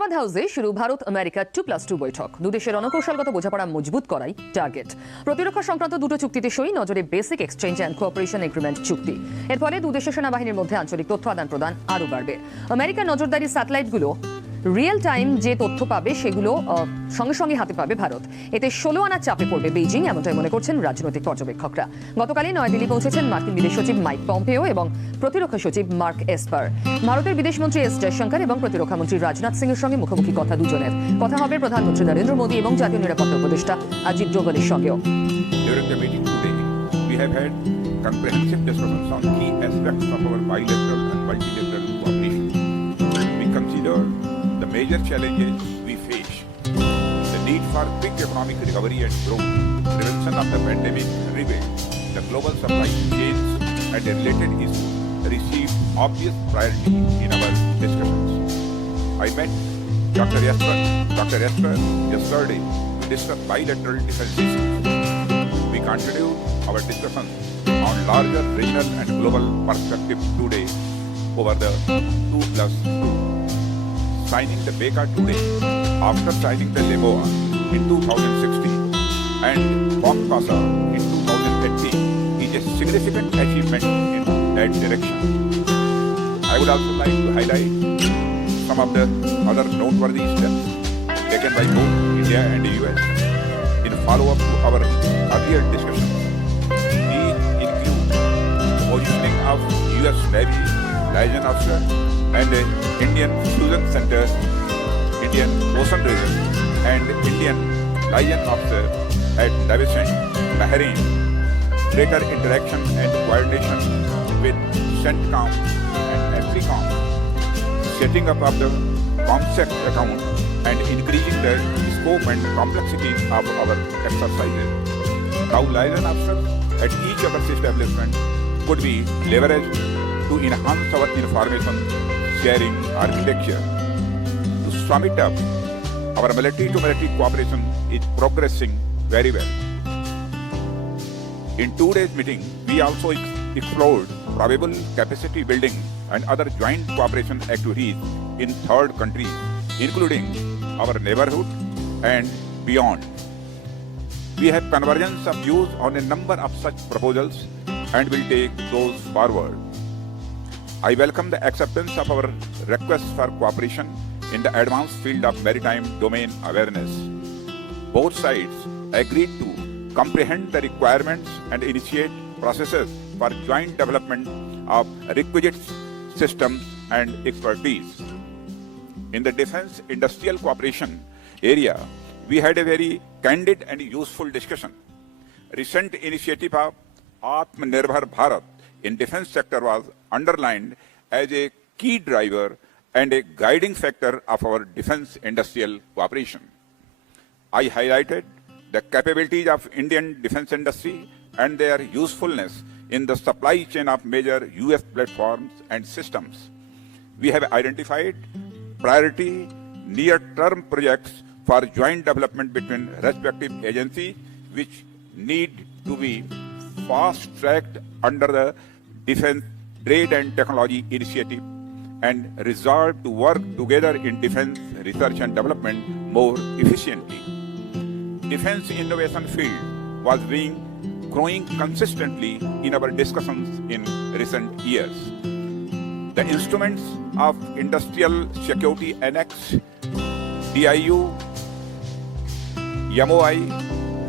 হায়দ্রাবাদ হাউসে শুরু ভারত আমেরিকা 2+2 বৈঠক। দুদেশের রণকৌশলগত বোঝাপড়া মজবুত করাই টার্গেট। প্রতিরক্ষা সংক্রান্ত দুটো চুক্তিতে সই, নজরে basic exchange and cooperation agreement চুক্তি। এর ফলে দুদেশের সেনাবাহিনীর মধ্যে আঞ্চলিক তথ্য আদান প্রদান আরও বাড়বে। আমেরিকার নজরদারি স্যাটেলাইটগুলো রিয়েল টাইম যে তথ্য পাবে সেগুলো সঙ্গে সঙ্গে হাতে পাবে ভারত। এতে 16 আনা চাপে পড়বে বেইজিং, এমনটাই মনে করছেন রাজনৈতিক পর্যবেক্ষকরা। গতকালই নয়াদিল্লি পৌঁছেছেন মার্কিন বিদেশ সচিব মাইক পম্পেও এবং প্রতিরক্ষা সচিব মার্ক এসপার। ভারতের বিদেশমন্ত্রী এস জয়শঙ্কর এবং প্রতিরক্ষামন্ত্রী রাজনাথ সিং এর সঙ্গে মুখোমুখি কথা দুজনের। কথা হবে প্রধানমন্ত্রী নরেন্দ্র মোদী এবং জাতীয় নিরাপত্তা উপদেষ্টা অজিত ডোভালের সঙ্গেও। During the meeting today, we have had comprehensive discussions on key aspects of our bilateral and multilateral cooperation. We consider the major challenges we face, the need for quick economic recovery and growth, prevention of the pandemic rebuild, the global supply chains and the related issues received obvious priority in our discussions. I met Dr. Esper yesterday to discuss bilateral defense issues. We continue our discussions on larger regional and global perspective today over the 2+2. Signing the BECA today, after signing the LEMOA in 2016 and BOC-CASA in 2018, is a significant achievement in that direction. I would also like to highlight some of the other noteworthy steps taken by both India and the US in follow-up to our earlier discussions. These include positioning of US Navy liaison officer and the Indian Fusion Center, Indian Ocean Region, and Indian liaison officer at Navicent, Bahrain, greater interaction and coordination with CENTCOM and AFRICOM, setting up of the COMSEC account and increasing the scope and complexities of our exercises. Now, liaison officers at each of our establishment could be leveraged to enhance our information sharing architecture. To sum it up, our military-to-military cooperation is progressing very well. In today's meeting, we also explored probable capacity building and other joint cooperation activities in third countries, including our neighborhood and beyond. We have convergence of views on a number of such proposals and will take those forward. I welcome the acceptance of our request for cooperation in the advanced field of maritime domain awareness. Both sides agreed to comprehend the requirements and initiate processes for joint development of requisite systems and expertise. In the defense industrial cooperation area, we had a very candid and useful discussion. Recent initiative of Atmanirbhar Bharat in defense sector was underlined as a key driver and a guiding factor of our defense industrial cooperation. I highlighted the capabilities of Indian defense industry and their usefulness in the supply chain of major US platforms and systems. We have identified priority near-term projects for joint development between respective agencies which need to be fast-tracked under the Defense Trade and Technology Initiative and resolved to work together in defense research and development more efficiently. Defense innovation field was being growing consistently in our discussions in recent years. The instruments of Industrial Security Annex, DIU, MOI,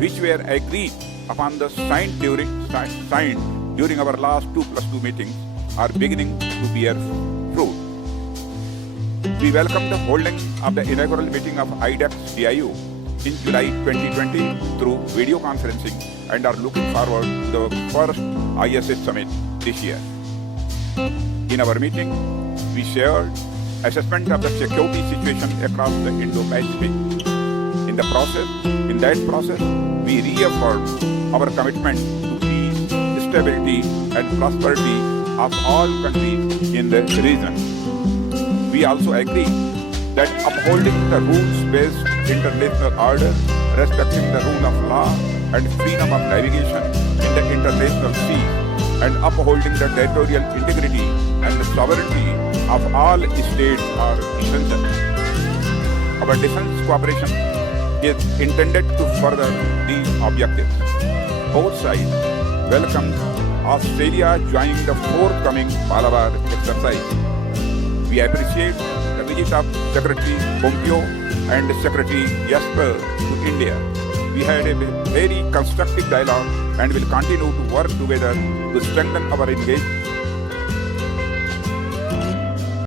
which were agreed upon the signed during our last 2+2 meetings, are beginning to bear fruit. We welcome the holding of the inaugural meeting of IDEX DIU in July 2020 through video conferencing and are looking forward to the first ISS summit this year. In our meeting, we shared assessment of the security situation across the Indo-Pacific. In that process, we reaffirmed our commitment to peace, stability, and prosperity of all countries in the region. We also agree that upholding the rules-based international order, respecting the rule of law and freedom of navigation in the international sea, and upholding the territorial integrity and the sovereignty of all states are essential. our defense cooperation is intended to further these objectives. Both sides welcome Australia joining the forthcoming Malabar exercise. We appreciate the visit of Secretary Pompeo and Secretary Jesper to India. We had a very constructive dialogue and will continue to work together to strengthen our engagement